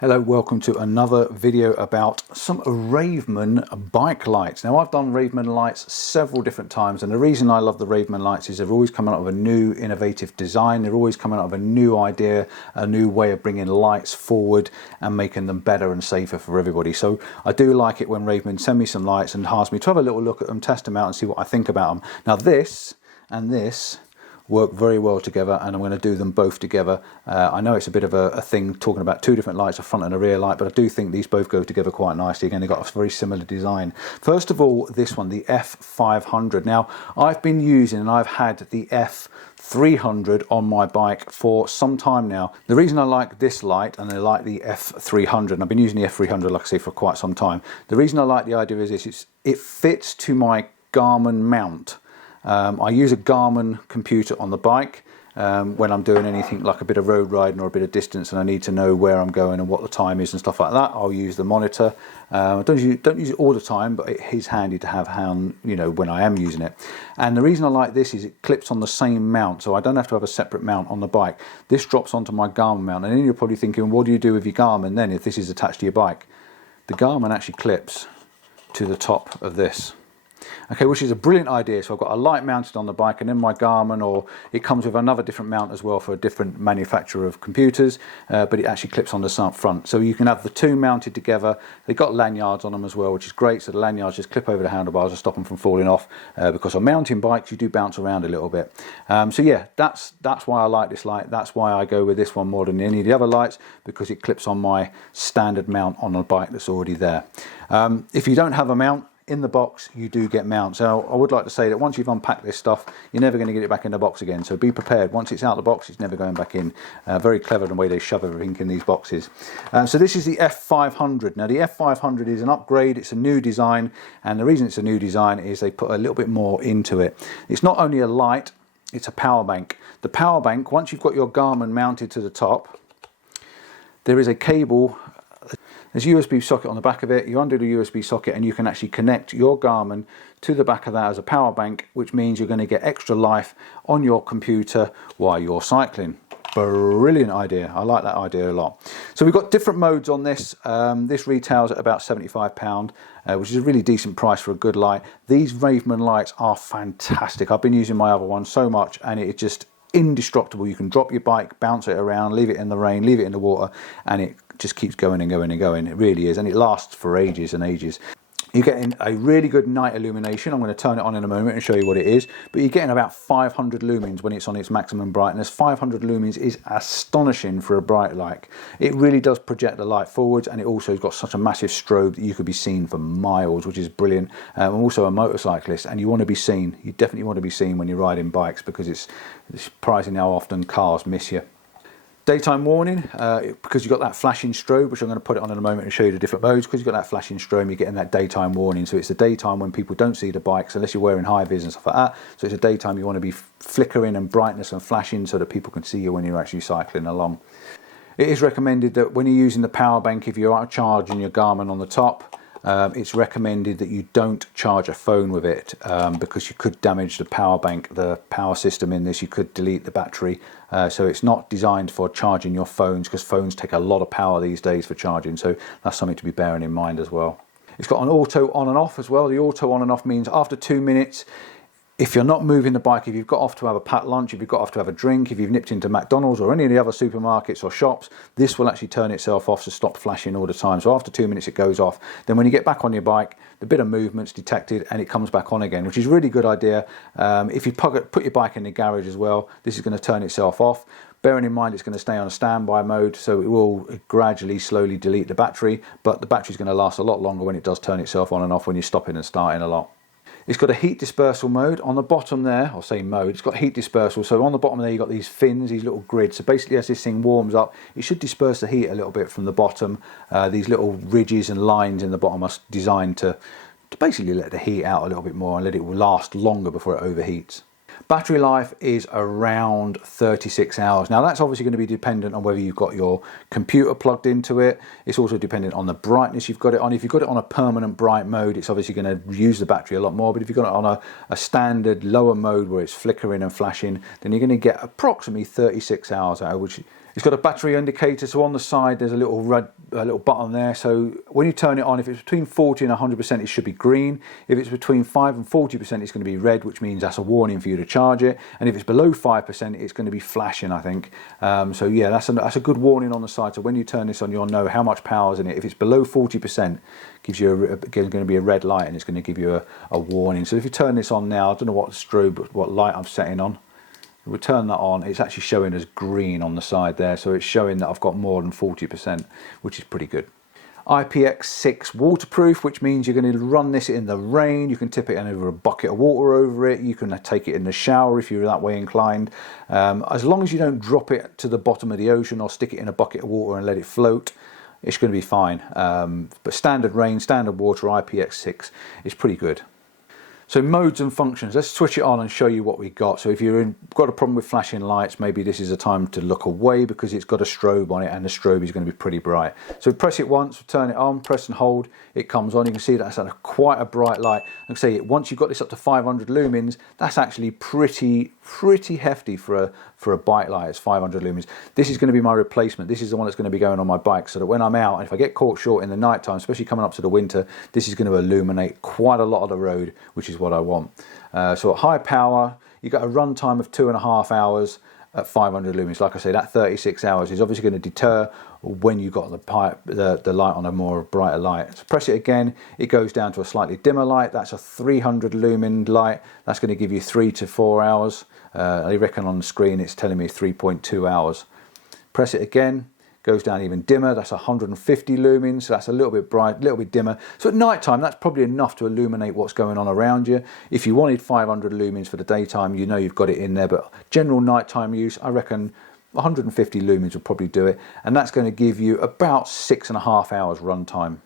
Hello, welcome to another video about some Raveman bike lights. Now, I've done Raveman lights several different times, and the reason I love the Raveman lights is they're always coming up with a new innovative design. They're always coming up with a new idea, a new way of bringing lights forward and making them better and safer for everybody. So I do like it when Raveman send me some lights and ask me to have a little look at them, test them out and see what I think about them. Now this and this work very well together, and I'm going to do them both together. I know it's a bit of a thing talking about two different lights, a front and a rear light, but I do think these both go together quite nicely. Again, they've got a very similar design. First of all, this one, the F500. Now, I've been using and I've had the F300 on my bike for some time now. The reason I like this light and I like the F300, and I've been using the F300, like I say, for quite some time. The reason I like the idea is this: it fits to my Garmin mount. I use a Garmin computer on the bike when I'm doing anything like a bit of road riding or a bit of distance, and I need to know where I'm going and what the time is and stuff like that. I'll use the monitor. I don't use it all the time, but it is handy to have hand, you know, when I am using it. And the reason I like this is it clips on the same mount, so I don't have to have a separate mount on the bike. This drops onto my Garmin mount, and then you're probably thinking, what do you do with your Garmin then if this is attached to your bike? The Garmin actually clips to the top of this. Okay, which is a brilliant idea. So I've got a light mounted on the bike, and then my Garmin, or it comes with another different mount as well for a different manufacturer of computers, but it actually clips on the front. So you can have the two mounted together. They've got lanyards on them as well, which is great. So the lanyards just clip over the handlebars and stop them from falling off, because on mountain bikes you do bounce around a little bit. So yeah, that's why I like this light. That's why I go with this one more than any of the other lights, because it clips on my standard mount on a bike that's already there. If you don't have a mount in the box, you do get mounts. So I would like to say that once you've unpacked this stuff, you're never going to get it back in the box again. So be prepared. Once it's out of the box, it's never going back in. Very clever the way they shove everything in these boxes. So this is the F500. Now the F500 is an upgrade. It's a new design, and the reason it's a new design is they put a little bit more into it. It's not only a light, it's a power bank. The power bank, once you've got your Garmin mounted to the top, there is a cable. There's a USB socket on the back of it. You undo the USB socket and you can actually connect your Garmin to the back of that as a power bank, which means you're going to get extra life on your computer while you're cycling. Brilliant idea. I like that idea a lot. So we've got different modes on this. This retails at about £75, which is a really decent price for a good light. These Raveman lights are fantastic. I've been using my other one so much, and it's just indestructible. You can drop your bike, bounce it around, leave it in the rain, leave it in the water, and it just keeps going and going and going. It really is, and it lasts for ages and ages. You're getting a really good night illumination. I'm going to turn it on in a moment and show you what it is, but you're getting about 500 lumens when it's on its maximum brightness. 500 lumens is astonishing for a bright light. It really does project the light forwards, and it also has got such a massive strobe that you could be seen for miles, which is brilliant. I'm also a motorcyclist, and you want to be seen. You definitely want to be seen when you're riding bikes, because it's surprising how often cars miss you. Daytime warning, because you've got that flashing strobe, which I'm going to put it on in a moment and show you the different modes. Because you've got that flashing strobe, you're getting that daytime warning. So it's the daytime when people don't see the bikes, unless you're wearing high vis and stuff like that. So it's a daytime you want to be flickering and brightness and flashing so that people can see you when you're actually cycling along. It is recommended that when you're using the power bank, if you are charging your Garmin on the top, it's recommended that you don't charge a phone with it, because you could damage the power bank, the power system in this. You could delete the battery. So it's not designed for charging your phones, because phones take a lot of power these days for charging. So that's something to be bearing in mind as well. It's got an auto on and off as well. The auto on and off means after 2 minutes, if you're not moving the bike, if you've got off to have a packed lunch, if you've got off to have a drink, if you've nipped into McDonald's or any of the other supermarkets or shops, this will actually turn itself off to stop flashing all the time. So after 2 minutes it goes off. Then when you get back on your bike, the bit of movement's detected and it comes back on again, which is a really good idea. If you put your bike in the garage as well, this is going to turn itself off. Bearing in mind it's going to stay on a standby mode, so it will gradually, slowly delete the battery, but the battery's going to last a lot longer when it does turn itself on and off when you're stopping and starting a lot. It's got a heat dispersal mode on the bottom there. I'll say mode. It's got heat dispersal. So on the bottom there, you've got these fins, these little grids. So basically, as this thing warms up, it should disperse the heat a little bit from the bottom. These little ridges and lines in the bottom are designed to basically let the heat out a little bit more and let it last longer before it overheats. Battery life is around 36 hours. Now that's obviously going to be dependent on whether you've got your computer plugged into it. It's also dependent on the brightness you've got it on. If you've got it on a permanent bright mode, it's obviously going to use the battery a lot more. But if you've got it on a standard lower mode where it's flickering and flashing, then you're going to get approximately 36 hours out, which it's got a battery indicator. So on the side there's a little little button there. So when you turn it on, if it's between 40 and 100%, it should be green. If it's between 5 and 40%, it's going to be red, which means that's a warning for you to charge it. And if it's below 5%, it's going to be flashing, I think. So yeah, that's a good warning on the side. So when you turn this on, you'll know how much power is in it. If it's below 40%, gives you going to be a red light, and it's going to give you a warning. So if you turn this on now, I don't know what light I'm setting on. We'll turn that on. It's actually showing as green on the side there, so it's showing that I've got more than 40%, which is pretty good. IPX6 waterproof, which means you're going to run this in the rain. You can tip it in over a bucket of water over it. You can take it in the shower if you're that way inclined. As long as you don't drop it to the bottom of the ocean or stick it in a bucket of water and let it float, it's going to be fine. But standard rain, standard water, IPX6 is pretty good. So modes and functions, let's switch it on and show you what we got. So if you've got a problem with flashing lights, maybe this is a time to look away because it's got a strobe on it, and the strobe is going to be pretty bright. So press it once, turn it on, press and hold, it comes on. You can see that's quite a bright light. Like I say, once you've got this up to 500 lumens, that's actually pretty hefty for a bike light. It's 500 lumens. This is going to be my replacement. This is the one that's going to be going on my bike, so that when I'm out, and if I get caught short in the night time, especially coming up to the winter, this is going to illuminate quite a lot of the road, which is what I want. So at high power, you've got a run time of 2.5 hours at 500 lumens. Like I say, that 36 hours is obviously going to deter when you've got the light on a more brighter light. So press it again, it goes down to a slightly dimmer light. That's a 300 lumen light. That's going to give you 3 to 4 hours. I reckon on the screen it's telling me 3.2 hours. Press it again, goes down even dimmer. That's 150 lumens, so that's a little bit bright, a little bit dimmer. So at night time, that's probably enough to illuminate what's going on around you. If you wanted 500 lumens for the daytime, you know you've got it in there, but general nighttime use, I reckon 150 lumens will probably do it, and that's going to give you about 6.5 hours run time.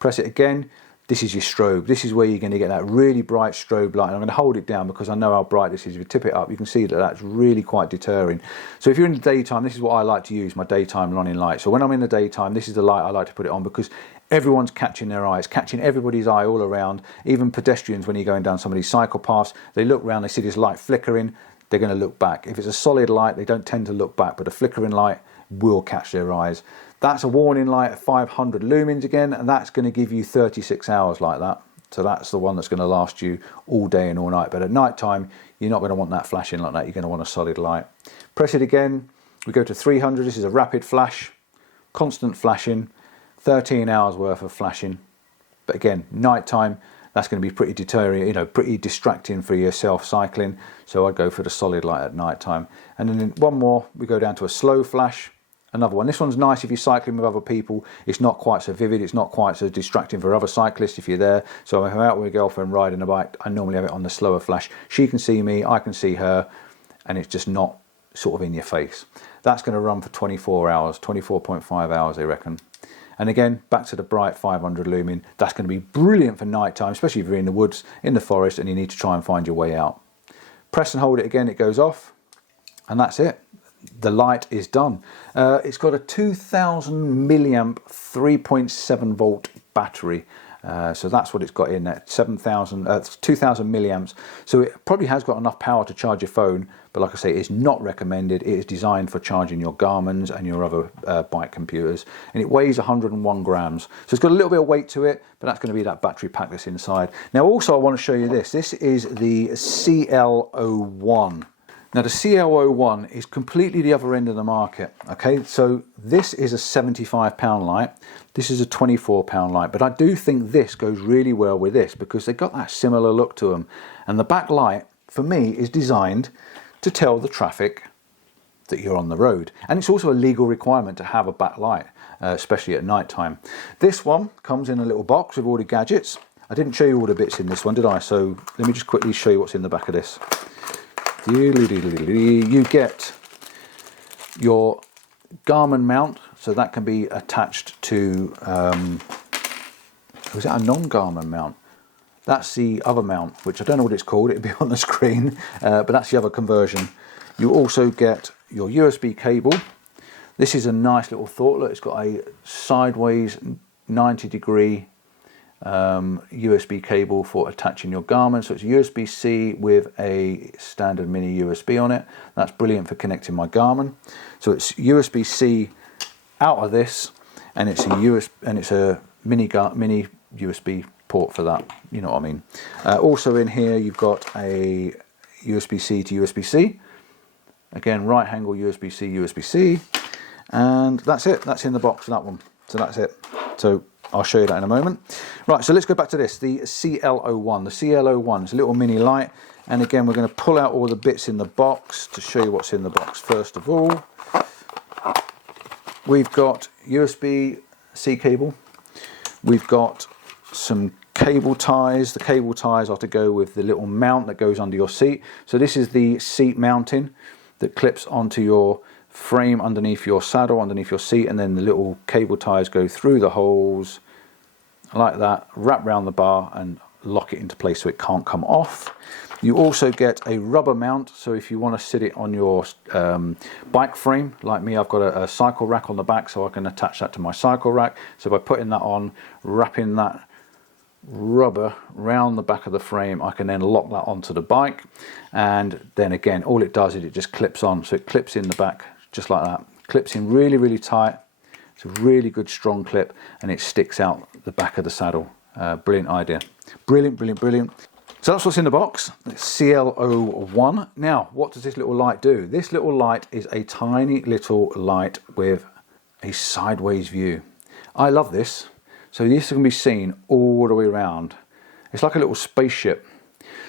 Press it again. This is your strobe. This is where you're going to get that really bright strobe light. And I'm going to hold it down because I know how bright this is. If you tip it up, you can see that that's really quite deterring. So if you're in the daytime, this is what I like to use, my daytime running light. So when I'm in the daytime, this is the light I like to put it on, because everyone's catching their eye. It's catching everybody's eye all around. Even pedestrians, when you're going down some of these cycle paths, they look around, they see this light flickering, they're going to look back. If it's a solid light, they don't tend to look back, but a flickering light will catch their eyes. That's a warning light at 500 lumens again, and that's going to give you 36 hours like that. So that's the one that's going to last you all day and all night. But at night time, you're not going to want that flashing like that. You're going to want a solid light. Press it again. We go to 300. This is a rapid flash, constant flashing, 13 hours worth of flashing. But again, night time, that's going to be pretty deterring, pretty distracting for yourself cycling. So I'd go for the solid light at night time. And then one more, we go down to a slow flash. Another one. This one's nice if you're cycling with other people. It's not quite so vivid. It's not quite so distracting for other cyclists if you're there. So if I'm out with a girlfriend riding a bike, I normally have it on the slower flash. She can see me, I can see her, and it's just not sort of in your face. That's going to run for 24 hours, 24.5 hours, I reckon. And again, back to the bright 500 lumen. That's going to be brilliant for night time, especially if you're in the woods, in the forest, and you need to try and find your way out. Press and hold it again, it goes off, and that's it. The light is done. It's got a 2000 milliamp 3.7 volt battery. So that's what it's got in there, 2000 milliamps. So it probably has got enough power to charge your phone, but like I say, it's not recommended. It is designed for charging your Garmin's and your other bike computers, and it weighs 101 grams. So it's got a little bit of weight to it, but that's going to be that battery pack that's inside. Now also I want to show you this. This is the CL01. Now the CL01 is completely the other end of the market, okay? So this is a £75 light, this is a £24 light, but I do think this goes really well with this because they've got that similar look to them. And the back light, for me, is designed to tell the traffic that you're on the road. And it's also a legal requirement to have a back light, especially at night time. This one comes in a little box with all the gadgets. I didn't show you all the bits in this one, did I? So let me just quickly show you what's in the back of this. You get your Garmin mount, so that can be attached to, is that a non-Garmin mount? That's the other mount, which I don't know what it's called, it'll be on the screen, but that's the other conversion. You also get your USB cable. This is a nice little thought, look, it's got a sideways 90-degree USB cable for attaching your Garmin. So it's USB-C with a standard mini USB on it. That's brilliant for connecting my Garmin. So it's USB-C out of this, and it's a mini USB port for that, you know what I mean. Also in here you've got a USB-C to USB-C, again right angle USB-C, USB-C, and that's it. That's in the box for that one. So that's it. So I'll show you that in a moment. Right, so let's go back to this, the CL01. The CL01 is a little mini light, and again we're going to pull out all the bits in the box to show you what's in the box. First of all, we've got USB-C cable, we've got some cable ties. The cable ties are to go with the little mount that goes under your seat. So this is the seat mounting that clips onto your frame underneath your saddle, underneath your seat, and then the little cable ties go through the holes like that, wrap around the bar and lock it into place so it can't come off. You also get a rubber mount, so if you want to sit it on your bike frame, like me, I've got a cycle rack on the back, so I can attach that to my cycle rack. So by putting that on, wrapping that rubber round the back of the frame, I can then lock that onto the bike, and then again all it does is it just clips on. So it clips in the back just like that, clips in really tight. It's a really good strong clip, and it sticks out the back of the saddle. Brilliant idea, brilliant. So that's what's in the box, CL01. Now what does this little light do? This little light is a tiny little light with a sideways view. I love this. So this can be seen all the way around. It's like a little spaceship.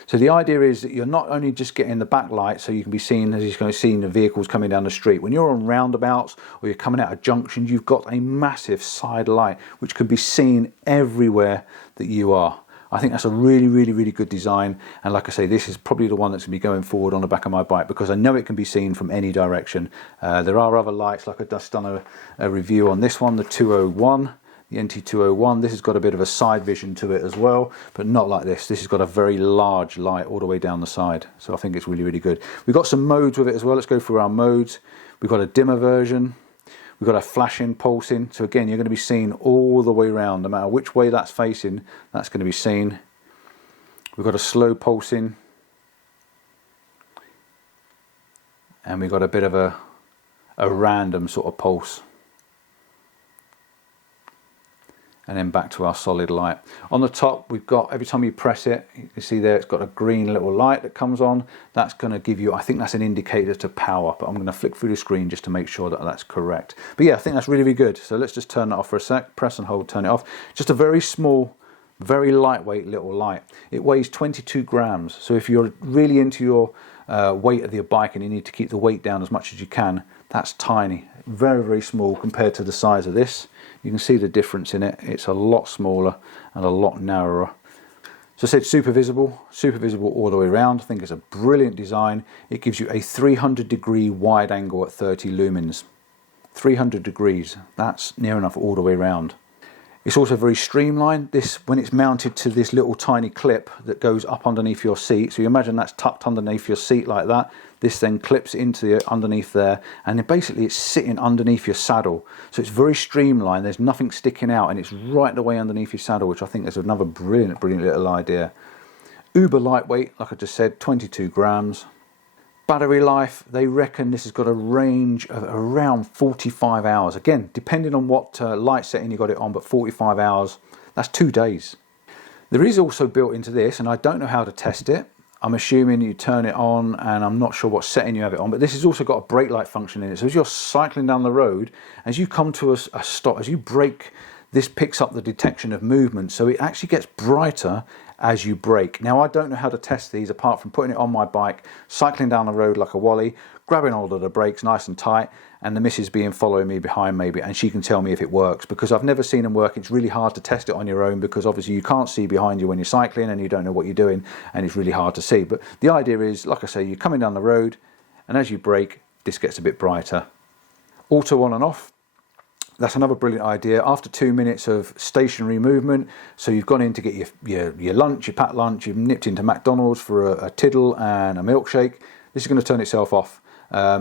So the idea is that you're not only just getting the backlight so you can be seen as you're going to see the vehicles coming down the street. When you're on roundabouts or you're coming out of junctions, you've got a massive side light which can be seen everywhere that you are. I think that's a really good design, and like I say, this is probably the one that's going to be going forward on the back of my bike because I know it can be seen from any direction. There are other lights, like I've just done a review on this one, the 201. The NT201, this has got a bit of a side vision to it as well, but not like this. This has got a very large light all the way down the side, so I think it's really good. We've got some modes with it as well. Let's go through our modes. We've got a dimmer version, we've got a flashing, pulsing, so again you're going to be seen all the way around, no matter which way that's facing, that's going to be seen. We've got a slow pulsing, and we've got a bit of a random sort of pulse. And then back to our solid light. On the top we've got, every time you press it, you can see there it's got a green little light that comes on. That's going to give you, I think that's an indicator to power, but I'm going to flick through the screen just to make sure that that's correct. But yeah, I think that's really good. So let's just turn that off for a sec, press and hold, turn it off. Just a very small, very lightweight little light. It weighs 22 grams. So if you're really into your weight of your bike and you need to keep the weight down as much as you can, that's tiny. Very small compared to the size of this. You can see the difference in it. It's a lot smaller and a lot narrower. So I said super visible all the way around. I think it's a brilliant design. It gives you a 300-degree wide angle at 30 lumens. 300 degrees, that's near enough all the way around. It's also very streamlined. This, when it's mounted to this little tiny clip that goes up underneath your seat, so you imagine that's tucked underneath your seat like that. This then clips into underneath there, and then basically it's sitting underneath your saddle. So it's very streamlined. There's nothing sticking out, and it's right the way underneath your saddle, which I think is another brilliant little idea. Uber lightweight, like I just said, 22 grams. Battery life, they reckon this has got a range of around 45 hours. Again, depending on what light setting you got it on, but 45 hours, that's 2 days. There is also built into this, and I don't know how to test it. I'm assuming you turn it on, and I'm not sure what setting you have it on, but this has also got a brake light function in it. So as you're cycling down the road, as you come to a stop, as you brake, this picks up the detection of movement, so it actually gets brighter as you brake. Now I don't know how to test these apart from putting it on my bike, cycling down the road like a wally, grabbing hold of the brakes nice and tight, and the missus being following me behind maybe, and she can tell me if it works, because I've never seen them work. It's really hard to test it on your own because obviously you can't see behind you when you're cycling and you don't know what you're doing, and it's really hard to see. But the idea is, like I say, you're coming down the road, and as you brake, this gets a bit brighter. Auto on and off. That's another brilliant idea. After 2 minutes of stationary movement, so you've gone in to get your lunch, your packed lunch, you've nipped into McDonald's for a tiddle and a milkshake, this is going to turn itself off.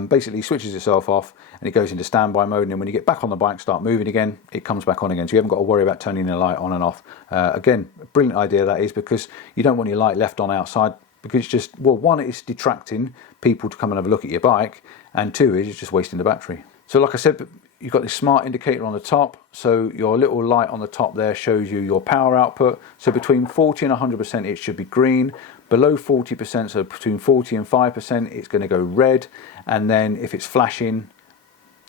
Basically switches itself off and it goes into standby mode, and then when you get back on the bike, start moving again, it comes back on again. So you haven't got to worry about turning the light on and off. Again, a brilliant idea that is, because you don't want your light left on outside, because it's just, well, one, it's distracting people to come and have a look at your bike, and two, is it's just wasting the battery. So like I said, you've got this smart indicator on the top, so your little light on the top there shows you your power output. So between 40 and 100% it should be green. Below 40%, so between 40 and 5%, it's going to go red. And then if it's flashing,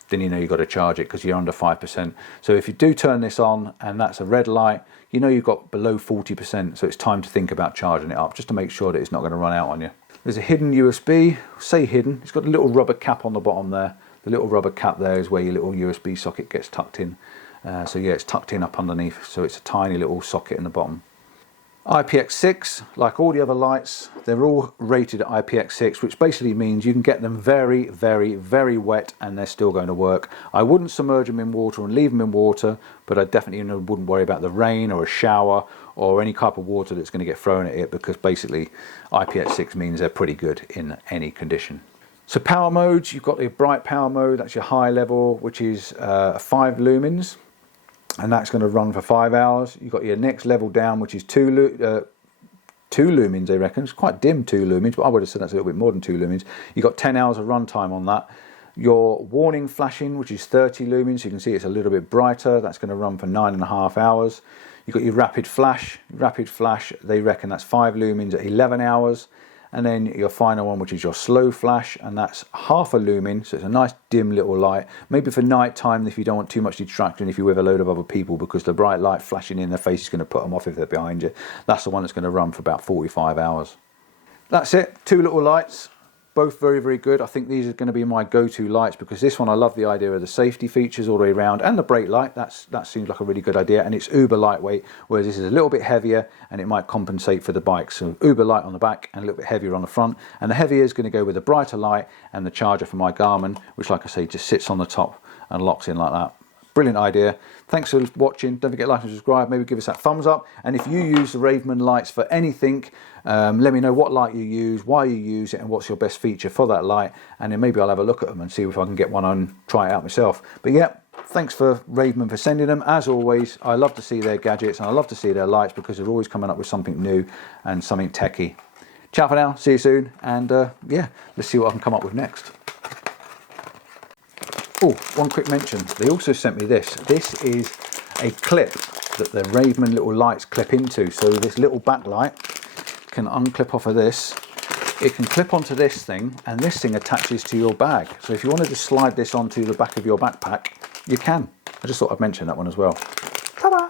then you know you've got to charge it because you're under 5%. So if you do turn this on and that's a red light, you know you've got below 40%, so it's time to think about charging it up, just to make sure that it's not going to run out on you. There's a hidden USB, say hidden, it's got a little rubber cap on the bottom there. The little rubber cap there is where your little USB socket gets tucked in. So yeah, it's tucked in up underneath, so it's a tiny little socket in the bottom. IPX6, like all the other lights, they're all rated at IPX6, which basically means you can get them very, very, very wet and they're still going to work. I wouldn't submerge them in water and leave them in water, but I definitely wouldn't worry about the rain or a shower or any type of water that's going to get thrown at it, because basically IPX6 means they're pretty good in any condition. So power modes, you've got your bright power mode, that's your high level, which is 5 lumens. And that's going to run for 5 hours. You've got your next level down, which is 2 lumens, they reckon. It's quite dim, 2 lumens, but I would have said that's a little bit more than 2 lumens. You've got 10 hours of runtime on that. Your warning flashing, which is 30 lumens, you can see it's a little bit brighter. That's going to run for 9.5 hours. You've got your rapid flash. Rapid flash, they reckon that's 5 lumens at 11 hours. And then your final one, which is your slow flash, and that's half a lumen, so it's a nice dim little light. Maybe for night time, if you don't want too much distraction, if you're with a load of other people, because the bright light flashing in their face is going to put them off if they're behind you. That's the one that's going to run for about 45 hours. That's it, 2 little lights. Both very, very good. I think these are going to be my go-to lights, because this one, I love the idea of the safety features all the way around, and the brake light. That seems like a really good idea, and it's uber lightweight, whereas this is a little bit heavier and it might compensate for the bike. So uber light on the back and a little bit heavier on the front, and the heavier is going to go with the brighter light and the charger for my Garmin, which, like I say, just sits on the top and locks in like that. Brilliant idea. Thanks for watching. Don't forget to like and subscribe. Maybe give us that thumbs up. And if you use the Raveman lights for anything, let me know what light you use, why you use it, and what's your best feature for that light. And then maybe I'll have a look at them and see if I can get one and try it out myself. But yeah, thanks for Raveman for sending them. As always, I love to see their gadgets and I love to see their lights, because they're always coming up with something new and something techie. Ciao for now. See you soon. And yeah, let's see what I can come up with next. Oh, one quick mention. They also sent me this. This is a clip that the Raveman little lights clip into. So this little backlight can unclip off of this. It can clip onto this thing, and this thing attaches to your bag. So if you wanted to slide this onto the back of your backpack, you can. I just thought I'd mention that one as well. Ta-da!